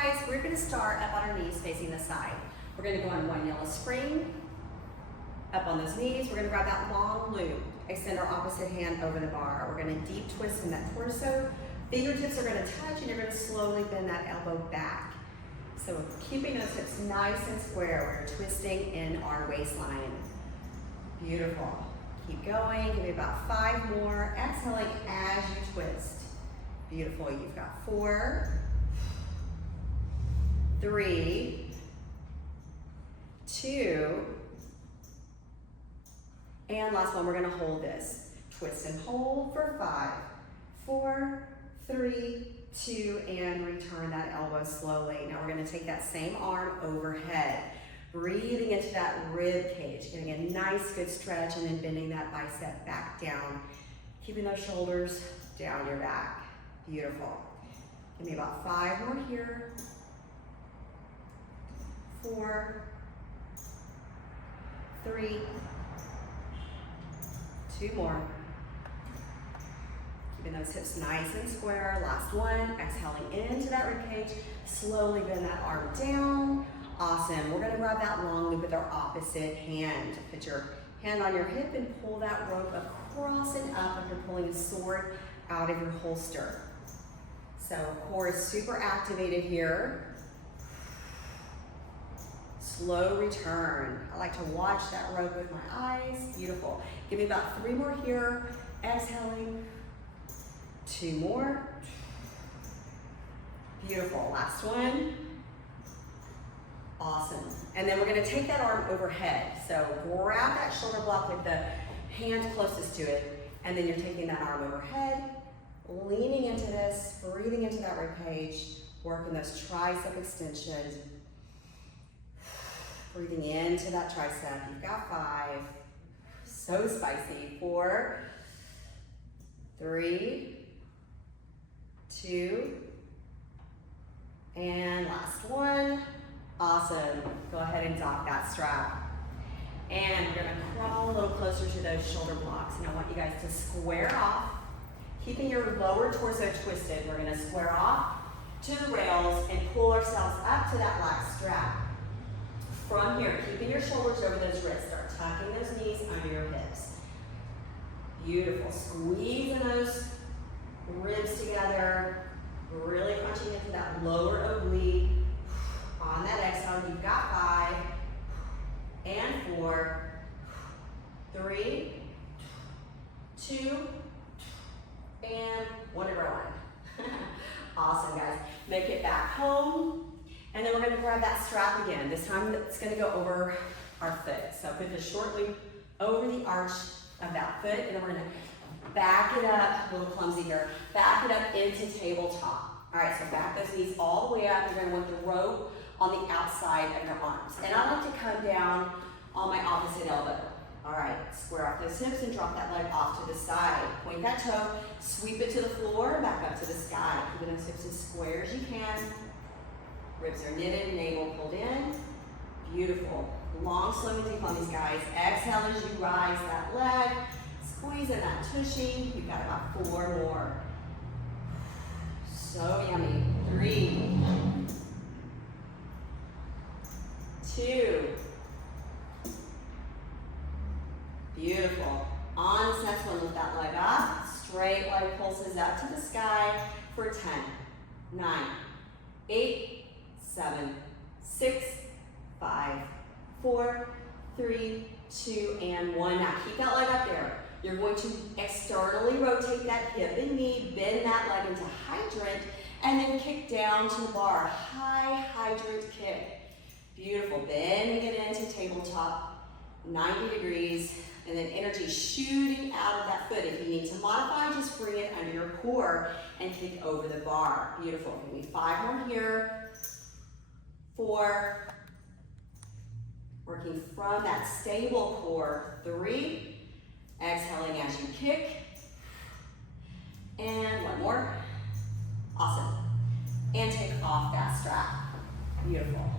guys, we're gonna start up on our knees facing the side. We're gonna go on one yellow spring, up on those knees. We're gonna grab that long loop, extend our opposite hand over the bar. We're gonna deep twist in that torso. Fingertips are gonna touch and you're gonna slowly bend that elbow back. So keeping those hips nice and square, we're twisting in our waistline. Beautiful. Keep going, give me about 5 more. Exhaling as you twist. Beautiful, you've got 4, 3, 2, and last one, we're gonna hold this. Twist and hold for 5, 4, 3, 2, and return that elbow slowly. Now we're gonna take that same arm overhead, breathing into that rib cage, getting a nice good stretch, and then bending that bicep back down, keeping those shoulders down your back. Beautiful. Give me about 5 more here. 4, 3, 2 more. Keeping those hips nice and square. Last one. Exhaling into that ribcage. Slowly bend that arm down. Awesome. We're going to grab that long loop with our opposite hand. Put your hand on your hip and pull that rope across and up if you're pulling a sword out of your holster. So core is super activated here. Slow return. I like to watch that rope with my eyes. Beautiful. Give me about 3 more here. Exhaling. 2 more. Beautiful. Last one. Awesome. And then we're going to take that arm overhead. So grab that shoulder block with the hand closest to it, and then you're taking that arm overhead, leaning into this, breathing into that rib cage, working those tricep extensions. Breathing into that tricep. You've got 5. So spicy. 4, 3, 2, and last one. Awesome. Go ahead and dock that strap. And we're gonna crawl a little closer to those shoulder blocks. And I want you guys to square off, keeping your lower torso twisted. We're gonna square off to the rails and pull ourselves up to that black strap. From here, keeping your shoulders over those wrists. Start tucking those knees under your hips. Beautiful. Squeezing those ribs together. Really crunching into that lower oblique. On that exhale, you've got 5, and 4, 3, 2, and 1 to grow on. Awesome, guys. Make it back home. And then we're going to grab that strap again. This time it's going to go over our foot. So put the short loop over the arch of that foot, and then we're going to back it up, a little clumsy here, back it up into tabletop. All right, so back those knees all the way up. You're going to want the rope on the outside of your arms. And I like to come down on my opposite elbow. All right, square off those hips and drop that leg off to the side. Point that toe, sweep it to the floor, back up to the sky. Keeping those hips as square as you can. Ribs are knitted, navel pulled in. Beautiful. Long, slow, and deep on these guys. Exhale as you rise that leg. Squeeze in that tushy. You've got about 4 more. So yummy. 3, 2. Beautiful. On this next one, lift that leg up. Straight leg pulses up to the sky for 10, 9, 8, 7, 6, 5, 4, 3, 2, and 1. Now keep that leg up there. You're going to externally rotate that hip and knee, bend that leg into hydrant, and then kick down to the bar. High hydrant kick. Beautiful. Bending it into tabletop, 90 degrees, and then energy shooting out of that foot. If you need to modify, just bring it under your core and kick over the bar. Beautiful. Give me 5 more here. 4. Working from that stable core. 3. Exhaling as you kick. And 1 more. Awesome. And take off that strap. Beautiful.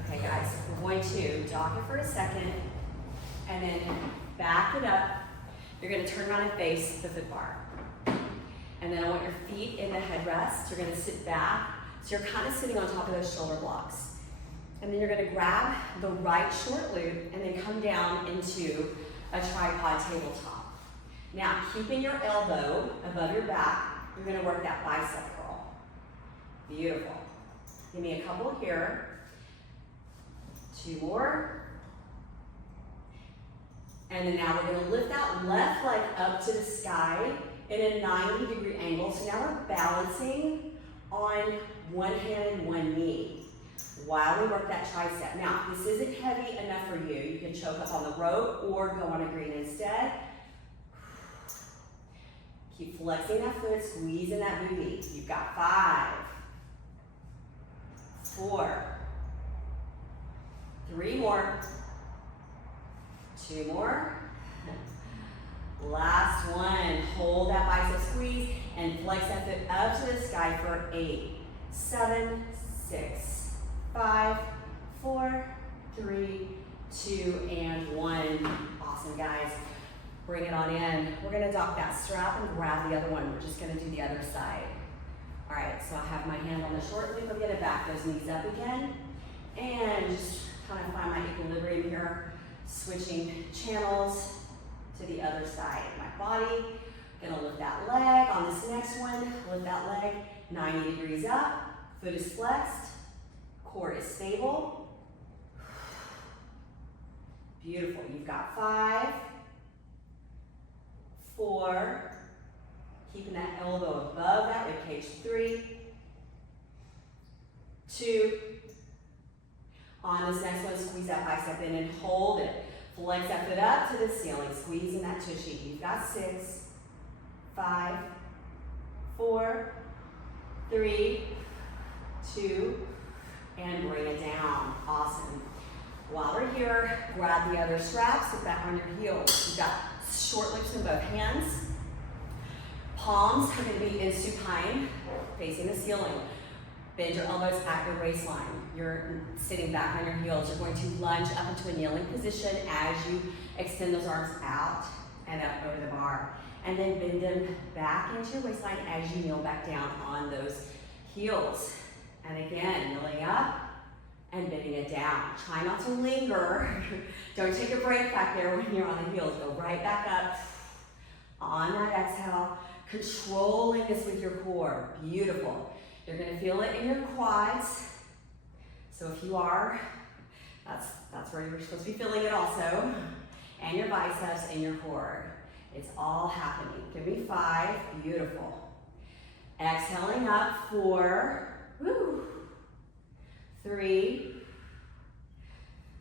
Okay, guys, we're going to dock it for a second and then back it up. You're going to turn around and face the foot bar. And then I want your feet in the headrest. You're going to sit back So you're kind of sitting on top of those shoulder blocks. And then you're gonna grab the right short loop and then come down into a tripod tabletop. Now, keeping your elbow above your back, you're gonna work that bicep curl. Beautiful. Give me a couple here. 2 more. And then now we're gonna lift that left leg up to the sky in a 90-degree angle. So now we're balancing on one hand and one knee while we work that tricep. Now, if this isn't heavy enough for you, you can choke up on the rope or go on a green instead. Keep flexing that foot, squeezing that booty. You've got 5, 4, 3 more, 2 more. Last one. Hold that bicep squeeze and flex that foot up to the sky for 8, 7, 6, 5, 4, 3, 2, and 1. Awesome, guys. Bring it on in. We're gonna dock that strap and grab the other one. We're just gonna do the other side. All right, so I have my hand on the short loop. I'm gonna back those knees up again and just kind of find my equilibrium here, switching channels to the other side of my body. Gonna lift that leg on this next one. Lift that leg 90 degrees up. Foot is flexed. Core is stable. Beautiful. You've got 5, 4. Keeping that elbow above that rib cage. 3, 2. On this next one, squeeze that bicep in and hold it. Flex that foot up to the ceiling, squeezing that tushy. You've got 6, 5, 4, 3, 2, and bring it down. Awesome. While we're here, grab the other strap, sit back on your heels. You've got short loops in both hands. Palms are going to be in supine, facing the ceiling. Bend your elbows at your waistline. You're sitting back on your heels. You're going to lunge up into a kneeling position as you extend those arms out and up over the bar. And then bend them back into your waistline as you kneel back down on those heels. And again, kneeling up and bending it down. Try not to linger. Don't take a break back there when you're on the heels. Go right back up on that exhale, controlling this with your core. Beautiful. You're gonna feel it in your quads. So if you are, that's where you're supposed to be feeling it also. And your biceps and your core. It's all happening. Give me 5, beautiful. Exhaling up, 4, woo. 3,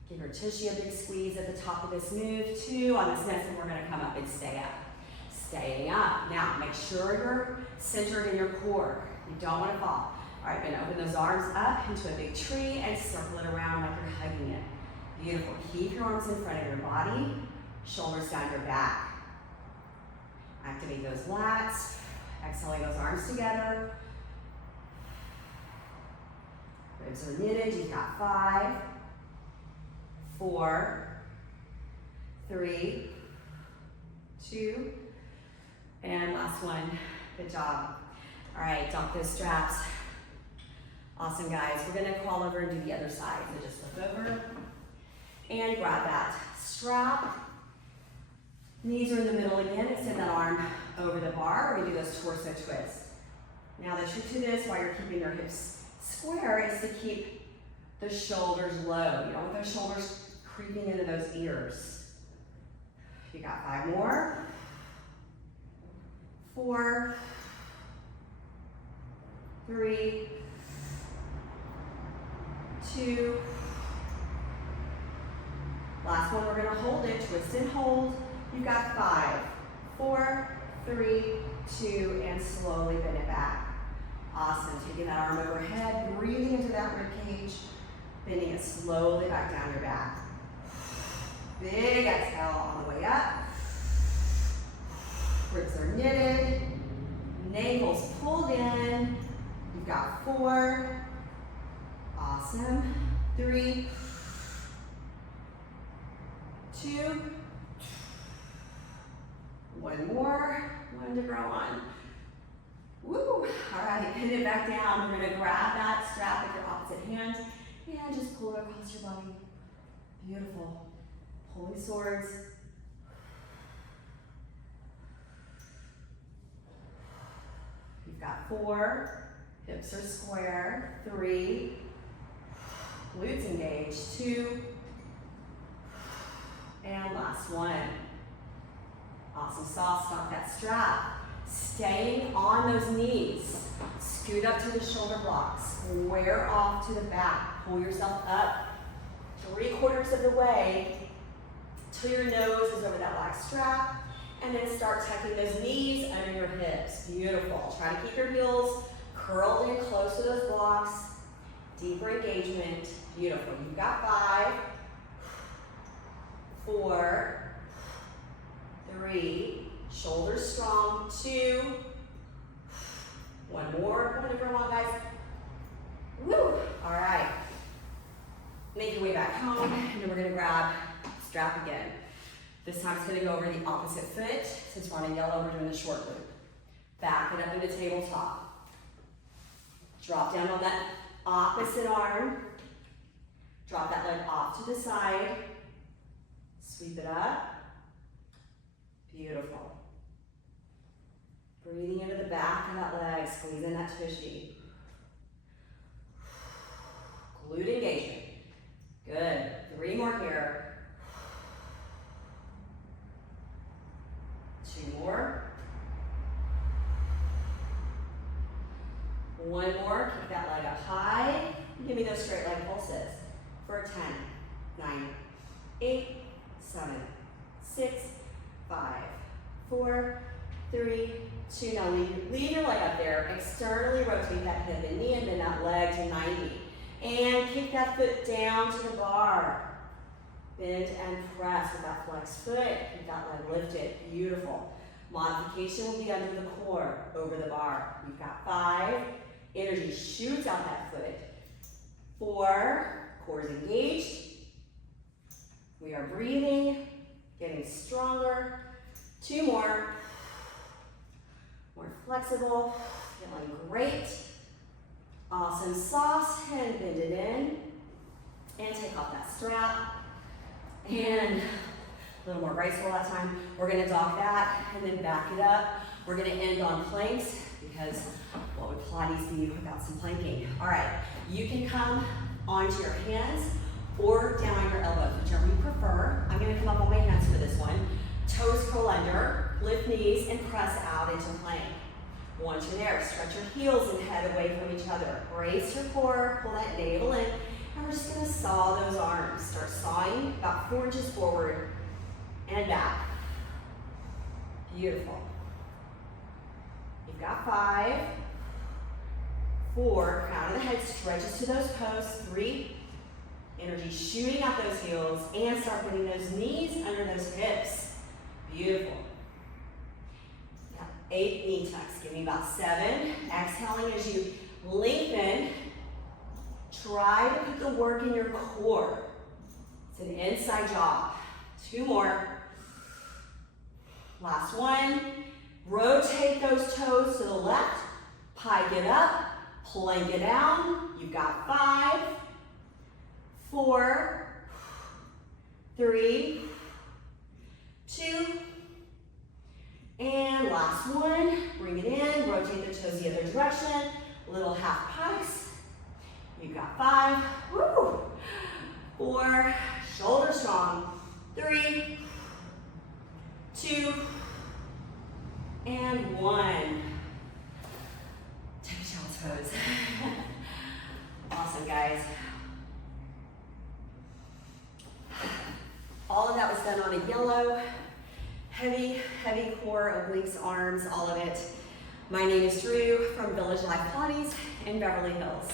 give your tushy a big squeeze at the top of this move. 2, on this next one, we're gonna come up and stay up. Staying up. Now, make sure you're centered in your core. You don't wanna fall. All right, then open those arms up into a big tree and circle it around like you're hugging it. Beautiful. Keep your arms in front of your body, shoulders down your back. Activate those lats. Exhaling those arms together. Ribs are knitted. You've got 5, 4, 3, 2, and last one. Good job. All right, dock those straps. Awesome, guys. We're gonna crawl over and do the other side. So just flip over and grab that strap. Knees are in the middle again. Extend that arm over the bar. We're gonna do those torso twists. Now the trick to this, while you're keeping your hips square, is to keep the shoulders low. You don't want those shoulders creeping into those ears. You got 5 more. 4, 3, 2. Last one, we're gonna hold it, twist and hold. You've got 5, 4, 3, 2, and slowly bend it back. Awesome, taking that arm overhead, breathing into that rib cage, bending it slowly back down your back. Big exhale on the way up. Ribs are knitted, navels pulled in. You've got 4, awesome, 3, 2, 1 more, 1 to grow on. Woo! All right, pin it back down. We're gonna grab that strap with your opposite hand and just pull it across your body. Beautiful. Pulling swords. You've got 4, hips are square, 3, glutes engaged, 2, and last 1. Awesome, soft, stop that strap. Staying on those knees. Scoot up to the shoulder blocks. Square off to the back. Pull yourself up 3/4 of the way till your nose is over that black strap. And then start tucking those knees under your hips. Beautiful. Try to keep your heels curled in close to those blocks. Deeper engagement. Beautiful. You've got 5, 4, 3, shoulders strong, 2, 1 more, come on guys. Woo! All right. Make your way back home, and then we're gonna grab strap again. This time it's gonna go over the opposite foot. Since we're on a yellow, we're doing the short loop. Back it up into tabletop. Drop down on that opposite arm. Drop that leg off to the side. Sweep it up. Beautiful. Breathing into the back of that leg, squeezing that tushy. Glute engagement. Good. 3 more here. 2 more. 1 more. Kick that leg up high. Give me those straight leg pulses for 10, 9, 8, 7, 6, 5, 4, 3, 2. Now leave your leg up there. Externally rotate that hip and knee and bend that leg to 90. And kick that foot down to the bar. Bend and press with that flexed foot. Keep that leg lifted. Beautiful. Modification will be under the core, over the bar. You've got 5. Energy shoots out that foot. 4. Core is engaged. We are breathing, getting stronger. 2 more. More flexible. Feeling great. Awesome. Sauce and bend it in. And take off that strap. And a little more graceful that time. We're going to dock that and then back it up. We're going to end on planks because what would Pilates be without some planking? All right. You can come onto your hands or down on your elbows, whichever you prefer. I'm going to come up on my hands for this one. Toes curl under, lift knees, and press out into plank. Once you're there, stretch your heels and head away from each other. Brace your core, pull that navel in, and we're just going to saw those arms. Start sawing about 4 inches forward and back. Beautiful. You've got 5, 4, crown of the head stretches to those posts, 3, energy shooting out those heels, and start putting those knees under those hips. Beautiful. 8 knee tucks. Give me about 7. Exhaling as you lengthen. Try to put the work in your core. It's an inside job. 2 more. Last 1. Rotate those toes to the left. Pike it up. Plank it down. You've got 5, 4, 3, 2, and last 1, bring it in, rotate the toes the other direction, little half pikes. You've got 5, woo, 4, shoulder strong, 3, 2, and 1. Take a child's pose. Awesome, guys. All of that was done on a yellow. Heavy, heavy core, obliques, arms, all of it. My name is Drew from Village Life Pilates in Beverly Hills.